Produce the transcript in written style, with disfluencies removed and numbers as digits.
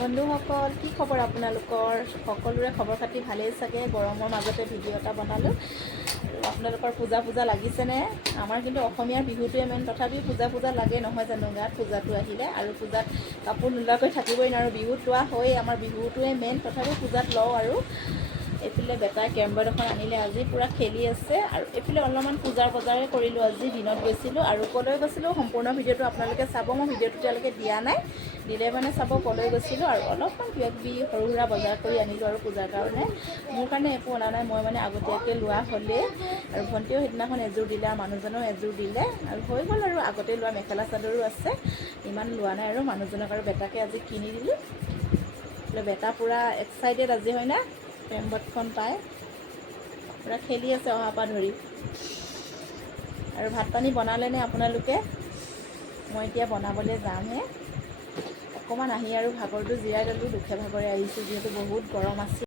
বন্ধুসকল, কি খবৰ আপোনালোকৰ? সকলোৰে খবৰ খাতি ভালেই চাগে। গৰমৰ মাজতে ভিডিঅ' এটা বনালোঁ। আপোনালোকৰ পূজা লাগিছেনে? আমাৰ কিন্তু অসমীয়াৰ বিহুটোৱে মেইন, তথাপি পূজা লাগে নহয় জানো গাত পূজাটো আহিলে। আৰু পূজাত কাপোৰ নোলোৱাকৈ থাকিবই নোৱাৰোঁ। বিহুত লোৱা হয়, আমাৰ বিহুটোৱে মেইন, তথাপি পূজাত লওঁ। আৰু এইফালে বেটাই কেৰমবৰ্ড এখন আনিলে, আজি পূৰা খেলি আছে। আৰু এইফালে অলপমান পূজাৰ বজাৰে কৰিলোঁ। আজি দিনত গৈছিলোঁ আৰু ক'লৈ গৈছিলোঁ সম্পূৰ্ণ ভিডিঅ'টো আপোনালোকে চাব। মই ভিডিঅ'টো এতিয়ালৈকে দিয়া নাই, দিলে মানে চাব ক'লৈ গৈছিলোঁ। আৰু অলপমান কিবাকিবি সৰু সুৰা বজাৰ কৰি আনিলোঁ আৰু পূজাৰ কাৰণে। মোৰ কাৰণে একো অনা নাই, মই মানে আগতীয়াকৈ লোৱা হ'লেই। আৰু ভণ্টিও সেইদিনাখন এযোৰ দিলে আৰু মানুহজনেও এযোৰ দিলে আৰু হৈ গ'ল। আৰু আগতে লোৱা মেখেলা চাদৰো আছে, ইমান লোৱা নাই। আৰু মানুহজনক আৰু বেটাকে আজি কিনি দিলোঁ। বেটা পূৰা এক্সাইটেড আজি, হয় না? কেৰমবৰ্ডখন পাই পূৰা খেলি আছে অহাৰ পৰা ধৰি। আৰু ভাত পানী বনালেনে আপোনালোকে? মই এতিয়া বনাবলৈ যামহে। অকণমান আহি আৰু ভাগৰটো জিৰাই ল'লোঁ, দুখে ভাগৰে আহিছোঁ যিহেতু বহুত গৰম আছিল।